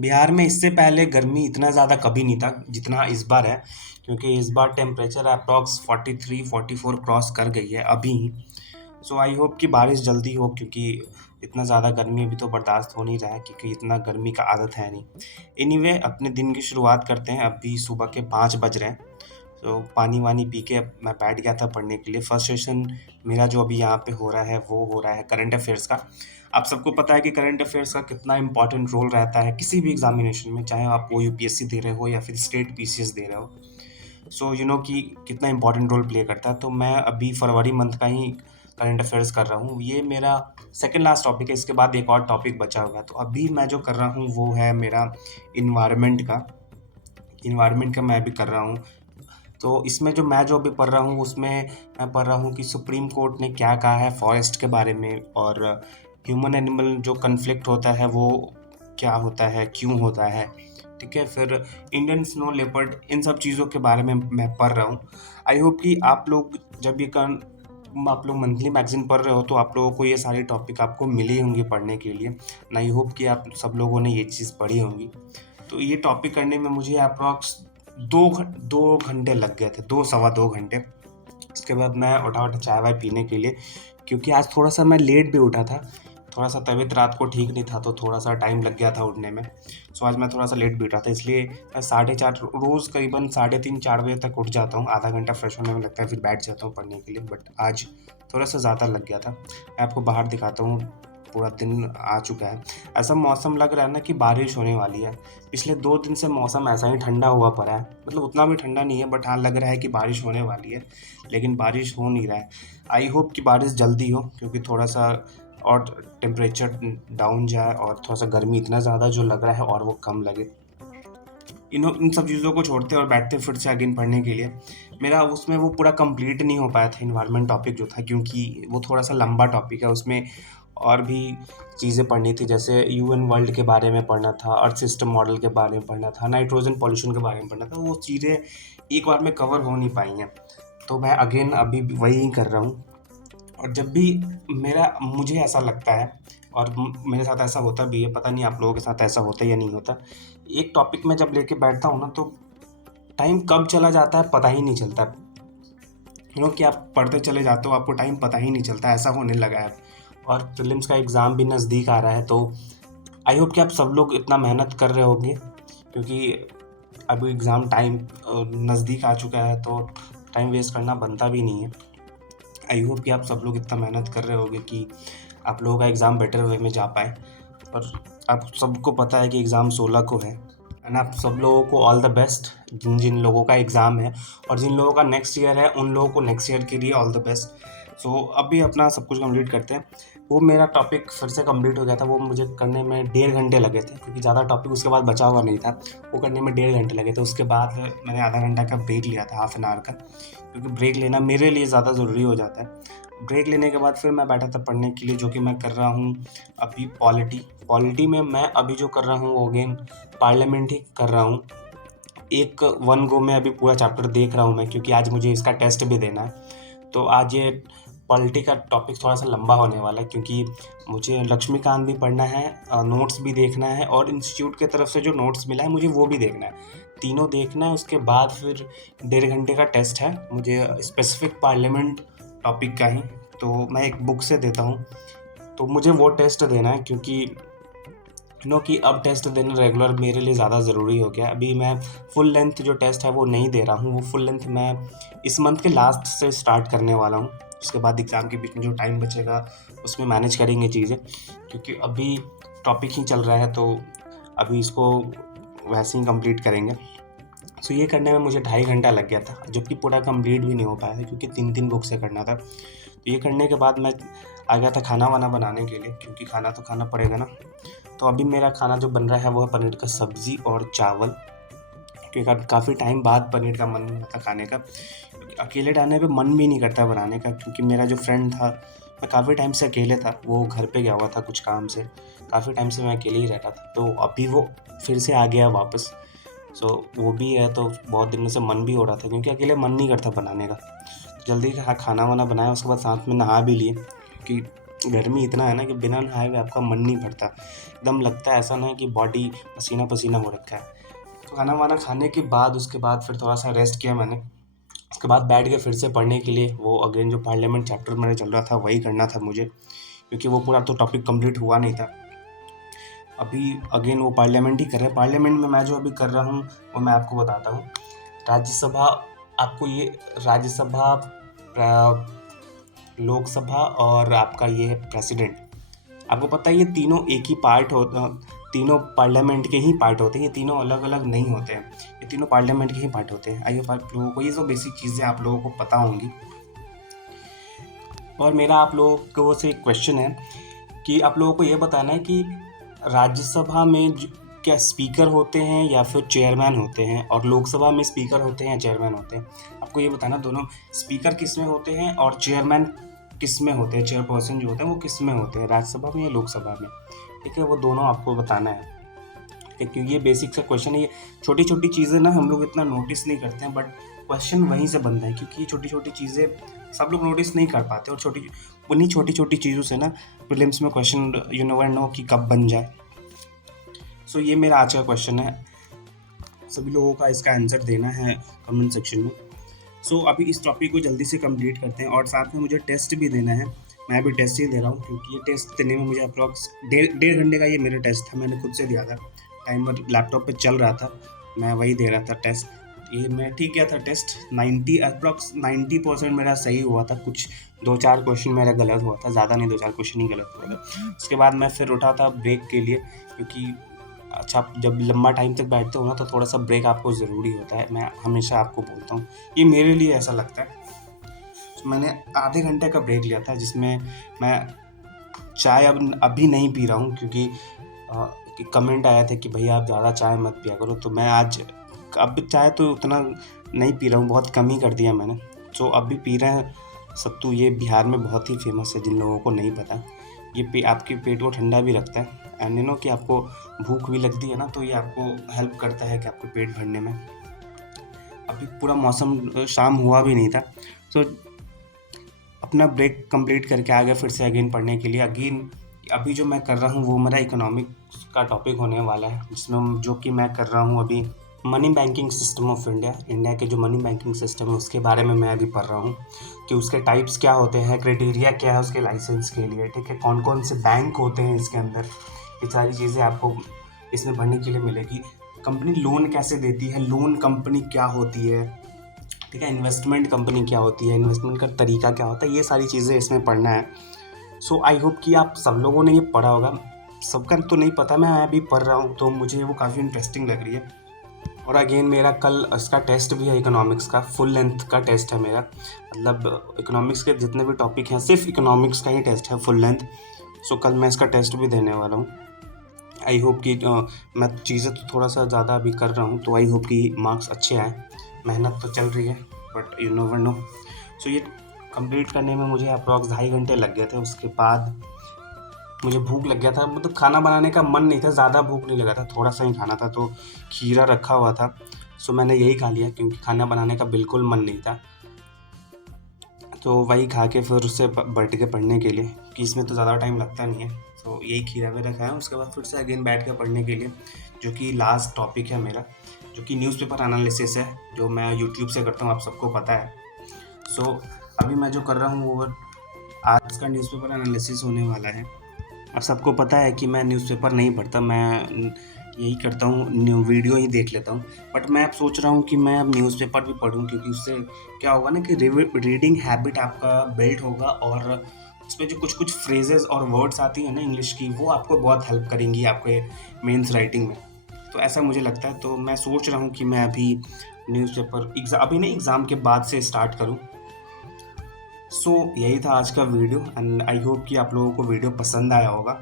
बिहार में इससे पहले गर्मी इतना ज़्यादा कभी नहीं था जितना इस बार है, क्योंकि इस बार टेम्परेचर अप्रॉक्स 43-44 क्रॉस कर गई है अभी। सो आई होप कि बारिश जल्दी हो, क्योंकि इतना ज़्यादा गर्मी अभी तो बर्दाश्त हो नहीं रहा है, क्योंकि इतना गर्मी का आदत है नहीं। एनीवे, अपने दिन की शुरुआत करते हैं। अभी सुबह के 5 बज रहे हैं। तो पानी वानी पी के मैं बैठ गया था पढ़ने के लिए। फर्स्ट सेशन मेरा जो अभी यहाँ पे हो रहा है वो हो रहा है करंट अफेयर्स का। आप सबको पता है कि करंट अफेयर्स का कितना इंपॉर्टेंट रोल रहता है किसी भी एग्जामिनेशन में, चाहे आप वो यूपीएससी दे रहे हो या फिर स्टेट पीसीएस दे रहे हो। सो यू नो कि कितना इंपॉर्टेंट रोल प्ले करता है। तो मैं अभी फरवरी मंथ का ही करंट अफेयर्स कर रहा हूँ। ये मेरा सेकंड लास्ट टॉपिक है, इसके बाद एक और टॉपिक बचा हुआ है। तो अभी मैं जो कर रहा हूँ वो है मेरा इन्वायरमेंट का मैं भी कर रहा हूँ। तो इसमें जो अभी पढ़ रहा हूँ उसमें मैं पढ़ रहा हूँ कि सुप्रीम कोर्ट ने क्या कहा है फॉरेस्ट के बारे में, और ह्यूमन एनिमल जो कन्फ्लिक्ट होता है वो क्या होता है, क्यों होता है। ठीक है, फिर इंडियन स्नो लेपर्ड, इन सब चीज़ों के बारे में मैं पढ़ रहा हूँ। आई होप कि आप लोग जब आप लोग मंथली मैगजीन पढ़ रहे हो तो आप लोगों को ये सारी टॉपिक आपको मिली होंगी पढ़ने के लिए। आई होप कि आप सब लोगों ने ये चीज़ पढ़ी होंगी। तो ये टॉपिक करने में मुझे अप्रॉक्स 2 घंटे लग गए थे, 2 सवा 2 घंटे। उसके बाद मैं उठा चाय वाय पीने के लिए, क्योंकि आज थोड़ा सा मैं लेट भी उठा था। थोड़ा सा तबीयत रात को ठीक नहीं था, तो थोड़ा सा टाइम लग गया था उठने में। सो आज मैं थोड़ा सा लेट भी उठा था, इसलिए मैं 4:30 रोज़ करीबन 3:30-4 बजे तक उठ जाता हूँ। आधा घंटा फ्रेश होने में लगता है, फिर बैठ जाता हूँ पढ़ने के लिए। बट आज थोड़ा सा ज़्यादा लग गया था। मैं आपको बाहर दिखाता हूँ, पूरा दिन आ चुका है। ऐसा मौसम लग रहा है ना कि बारिश होने वाली है। पिछले 2 दिन से मौसम ऐसा ही ठंडा हुआ पड़ा है, मतलब उतना भी ठंडा नहीं है, बट हाँ लग रहा है कि बारिश होने वाली है, लेकिन बारिश हो नहीं रहा है। आई होप कि बारिश जल्दी हो, क्योंकि थोड़ा सा और टेम्परेचर डाउन जाए और थोड़ा सा गर्मी इतना ज़्यादा जो लग रहा है और वो कम लगे। इन सब चीज़ों को छोड़ते और बैठते फिर से अगेन पढ़ने के लिए। मेरा उसमें वो पूरा कंप्लीट नहीं हो पाया था इन्वायरमेंट टॉपिक जो था, क्योंकि वो थोड़ा सा लंबा टॉपिक है। उसमें और भी चीज़ें पढ़नी थी, जैसे यूएन वर्ल्ड के बारे में पढ़ना था, अर्थ सिस्टम मॉडल के बारे में पढ़ना था, नाइट्रोजन पॉल्यूशन के बारे में पढ़ना था। वो चीज़ें एक बार में कवर हो नहीं पाई हैं, तो मैं अगेन अभी वही कर रहा हूँ। और जब भी मुझे ऐसा लगता है, और मेरे साथ ऐसा होता भी है, पता नहीं आप लोगों के साथ ऐसा होता है या नहीं होता, एक टॉपिक में जब लेके बैठता हूँ ना तो टाइम कब चला जाता है पता ही नहीं चलता। कि आप पढ़ते चले जाते हो, आपको टाइम पता ही नहीं चलता, ऐसा होने लगा है। और प्रीलिम्स का एग्ज़ाम भी नज़दीक आ रहा है, तो आई होप कि आप सब लोग इतना मेहनत कर रहे होंगे, क्योंकि अभी एग्ज़ाम टाइम नज़दीक आ चुका है, तो टाइम वेस्ट करना बनता भी नहीं है। आई होप कि आप सब लोग इतना मेहनत कर रहे होंगे कि आप लोगों का एग्ज़ाम बेटर वे में जा पाए। और आप सबको पता है कि एग्ज़ाम 16 को है, एंड आप सब लोगों को ऑल द बेस्ट। जिन जिन लोगों का एग्ज़ाम है और जिन लोगों का नेक्स्ट ईयर है, उन लोगों को नेक्स्ट ईयर के लिए ऑल द बेस्ट। सो अभी अपना सब कुछ कंप्लीट करते हैं। वो मेरा टॉपिक फिर से कंप्लीट हो गया था, वो मुझे करने में 1.5 घंटे लगे थे, क्योंकि ज़्यादा टॉपिक उसके बाद बचा हुआ नहीं था। वो करने में 1.5 घंटे लगे थे। उसके बाद मैंने आधा घंटा का ब्रेक लिया था, हाफ एन आवर का, क्योंकि ब्रेक लेना मेरे लिए ज़्यादा ज़रूरी हो जाता है। ब्रेक लेने के बाद फिर मैं बैठा था पढ़ने के लिए, जो कि मैं कर रहा हूँ अभी पॉलिटी में। मैं अभी जो कर रहा हूँ वो अगेन पार्लियामेंट ही कर रहा हूँ। एक वन गो में अभी पूरा चैप्टर देख रहा हूँ मैं, क्योंकि आज मुझे इसका टेस्ट भी देना है। तो आज ये पॉलिटी का टॉपिक थोड़ा सा लंबा होने वाला है, क्योंकि मुझे लक्ष्मीकांत भी पढ़ना है, नोट्स भी देखना है, और इंस्टीट्यूट की तरफ से जो नोट्स मिला है मुझे वो भी देखना है। तीनों देखना है। उसके बाद फिर 1.5 घंटे का टेस्ट है मुझे, स्पेसिफिक पार्लियामेंट टॉपिक का ही। तो मैं एक बुक से देता हूँ, तो मुझे वो टेस्ट देना है, क्योंकि कि अब टेस्ट देना रेगुलर मेरे लिए ज़्यादा ज़रूरी हो गया। अभी मैं फुल लेंथ जो टेस्ट है वो नहीं दे रहा हूँ, वो फुल लेंथ मैं इस मंथ के लास्ट से स्टार्ट करने वाला हूँ। उसके बाद एग्ज़ाम के बीच में जो टाइम बचेगा उसमें मैनेज करेंगे चीज़ें, क्योंकि अभी टॉपिक ही चल रहा है, तो अभी इसको वैसे ही कंप्लीट करेंगे। सो ये करने में मुझे 2.5 घंटा लग गया था, जबकि पूरा कंप्लीट भी नहीं हो पाया था, क्योंकि 3-3 बुक से करना था। तो ये करने के बाद मैं आ गया था खाना वाना बनाने के लिए, क्योंकि खाना तो खाना पड़ेगा ना। तो अभी मेरा खाना जो बन रहा है वो है पनीर का सब्ज़ी और चावल, क्योंकि काफ़ी टाइम बाद पनीर का मन हुआ था खाने का। अकेले रहने पे मन भी नहीं करता बनाने का, क्योंकि मेरा जो फ्रेंड था, मैं काफ़ी टाइम से अकेले था, वो घर पे गया हुआ था कुछ काम से। काफ़ी टाइम से मैं अकेले ही रहता था, तो अभी वो फिर से आ गया वापस। सो वो भी है, तो बहुत दिनों से मन भी हो रहा था, क्योंकि अकेले मन नहीं करता बनाने का। जल्दी खाना वाना बनाया, उसके बाद साथ में नहा भी लिए, कि गर्मी इतना है ना कि बिना नहाए हुए आपका मन नहीं भरता, एकदम लगता है ऐसा ना कि बॉडी पसीना पसीना हो रखा है। तो खाना वाना खाने के बाद उसके बाद फिर थोड़ा सा रेस्ट किया मैंने। उसके बाद बैठ गए फिर से पढ़ने के लिए, वो अगेन जो पार्लियामेंट चैप्टर मेरे चल रहा था वही करना था मुझे, क्योंकि वो पूरा तो टॉपिक कंप्लीट हुआ नहीं था। अभी अगेन वो पार्लियामेंट ही कर रहे हैं। पार्लियामेंट में मैं जो अभी कर रहा हूँ वो मैं आपको बताता हूँ। राज्यसभा, आपको ये राज्यसभा, लोकसभा और आपका ये है प्रेसिडेंट, आपको पता है ये तीनों एक ही पार्ट होता, तीनों पार्लियामेंट के ही पार्ट होते हैं, ये तीनों अलग अलग नहीं होते हैं, ये तीनों पार्लियामेंट के ही पार्ट होते हैं। आई होप आप लोगों को ये जो बेसिक चीज़ें आप लोगों को पता होंगी। और मेरा आप लोगों को से एक क्वेश्चन है कि आप लोगों को ये बताना है कि राज्यसभा में क्या स्पीकर होते हैं या फिर चेयरमैन होते हैं, और लोकसभा में स्पीकर होते हैं या चेयरमैन होते हैं। आपको ये बताना दोनों स्पीकर किस में होते हैं और चेयरमैन किस में होते हैं, चेयरपर्सन जो होते हैं वो किस में होते हैं, राज्यसभा में या लोकसभा में। ठीक है, वो दोनों आपको बताना है, क्योंकि ये बेसिक सा क्वेश्चन है। ये छोटी छोटी चीज़ें ना हम लोग इतना नोटिस नहीं करते हैं, बट क्वेश्चन वहीं से बनता है, क्योंकि ये छोटी छोटी चीज़ें सब लोग नोटिस नहीं कर पाते, और उन्हीं छोटी छोटी चीज़ों से ना प्रीलिम्स में क्वेश्चन यू नेवर नो कि कब बन जाए। सो ये मेरा आज का क्वेश्चन है, सभी लोगों का इसका आंसर देना है कमेंट सेक्शन में। सो अभी इस टॉपिक को जल्दी से कंप्लीट करते हैं, और साथ में मुझे टेस्ट भी देना है। मैं अभी टेस्ट ही दे रहा हूँ, क्योंकि ये टेस्ट देने में मुझे अप्रॉक्स डेढ़ घंटे का ये मेरा टेस्ट था, मैंने खुद से दिया था, टाइमर लैपटॉप पे चल रहा था, मैं वही दे रहा था टेस्ट। ये मैं ठीक गया था टेस्ट, 90% मेरा सही हुआ था, कुछ 2-4 क्वेश्चन मेरा गलत हुआ था, ज़्यादा नहीं, 2-4 क्वेश्चन ही गलत हुआ था। उसके बाद मैं फिर उठा था ब्रेक के लिए, क्योंकि अच्छा जब लंबा टाइम तक बैठते हो ना तो थोड़ा सा ब्रेक आपको ज़रूरी होता है, मैं हमेशा आपको बोलता हूँ, ये मेरे लिए ऐसा लगता है। तो मैंने आधे घंटे का ब्रेक लिया था, जिसमें मैं चाय अभी नहीं पी रहा हूँ, क्योंकि कमेंट आया था कि भैया आप ज़्यादा चाय मत पिया करो, तो मैं आज अब चाय तो उतना नहीं पी रहा हूँ, बहुत कम ही कर दिया मैंने। तो अभी पी रहे हैं सत्तू, ये बिहार में बहुत ही फेमस है, जिन लोगों को नहीं पता, ये आपके पेट को ठंडा भी रखता है, एंड यू नो कि आपको भूख भी लगती है ना, तो ये आपको हेल्प करता है कि आपको पेट भरने में। अभी पूरा मौसम शाम हुआ भी नहीं था, तो अपना ब्रेक कंप्लीट करके आ गया फिर से अगेन पढ़ने के लिए। अभी जो मैं कर रहा हूँ वो मेरा इकोनॉमिक्स का टॉपिक होने वाला है, जिसमें जो कि मैं कर रहा हूँ अभी money banking system of India के जो मनी बैंकिंग सिस्टम है उसके बारे में मैं अभी पढ़ रहा हूँ, कि उसके टाइप्स क्या होते हैं, क्राइटेरिया क्या है उसके लाइसेंस के लिए, ठीक है, कौन कौन से बैंक होते हैं इसके अंदर, ये सारी चीज़ें आपको इसमें पढ़ने के लिए मिलेगी। कंपनी लोन कैसे देती है, लोन कंपनी क्या होती है, ठीक है, इन्वेस्टमेंट कंपनी क्या होती है, इन्वेस्टमेंट का तरीका क्या होता है, ये सारी चीज़ें इसमें पढ़ना है। सो आई होप कि आप सब लोगों ने ये पढ़ा होगा, सबका तो नहीं पता, मैं अभी पढ़ रहा हूँ तो मुझे वो काफ़ी इंटरेस्टिंग लग रही है। और अगेन मेरा कल इसका टेस्ट भी है, इकोनॉमिक्स का फुल लेंथ का टेस्ट है मेरा, मतलब इकोनॉमिक्स के जितने भी टॉपिक हैं सिर्फ इकोनॉमिक्स का ही टेस्ट है फुल लेंथ। सो कल मैं इसका टेस्ट भी देने वाला हूँ। आई होप कि मैं चीज़ें तो थोड़ा सा ज़्यादा अभी कर रहा हूँ, तो आई होप कि मार्क्स अच्छे आए, मेहनत तो चल रही है, बट यू नेवर नो। सो ये कंप्लीट करने में मुझे अप्रॉक्स 2.5 घंटे लग गए थे। उसके बाद मुझे भूख लग गया था, मतलब खाना बनाने का मन नहीं था, ज़्यादा भूख नहीं लगा था, थोड़ा सा ही खाना था, तो खीरा रखा हुआ था, सो मैंने यही खा लिया, क्योंकि खाना बनाने का बिल्कुल मन नहीं था। तो वही खा के फिर उससे बैठ के पढ़ने के लिए, कि इसमें तो ज़्यादा टाइम लगता नहीं है, तो यही खीरा वगैरह खाया। उसके बाद फिर से अगेन बैठ के पढ़ने के लिए, जो कि लास्ट टॉपिक है मेरा, जो कि न्यूज़पेपर एनालिसिस है, जो मैं यूट्यूब से करता हूँ, आप सबको पता है। सो अभी मैं जो कर रहा हूँ वो आज का न्यूज़पेपर एनालिसिस होने वाला है। अब सबको पता है कि मैं न्यूज़पेपर नहीं पढ़ता, मैं यही करता हूँ, वीडियो ही देख लेता हूँ, बट मैं अब सोच रहा हूँ कि मैं अब न्यूज़पेपर भी पढूँ, क्योंकि उससे क्या होगा ना कि रीडिंग हैबिट आपका बिल्ड होगा, और उसमें जो कुछ कुछ फ्रेजेस और वर्ड्स आती हैं ना इंग्लिश की, वो आपको बहुत हेल्प करेंगी आपके मेंस राइटिंग में, तो ऐसा मुझे लगता है। तो मैं सोच रहा हूँ कि मैं अभी न्यूज़पेपर अभी नहीं, एग्ज़ाम के बाद से स्टार्ट करूँ। सो यही था आज का वीडियो, एंड आई होप कि आप लोगों को वीडियो पसंद आया होगा,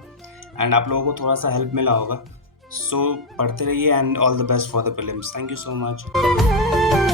एंड आप लोगों को थोड़ा सा हेल्प मिला होगा। सो पढ़ते रहिए, and all the best for the prelims. Thank you so much.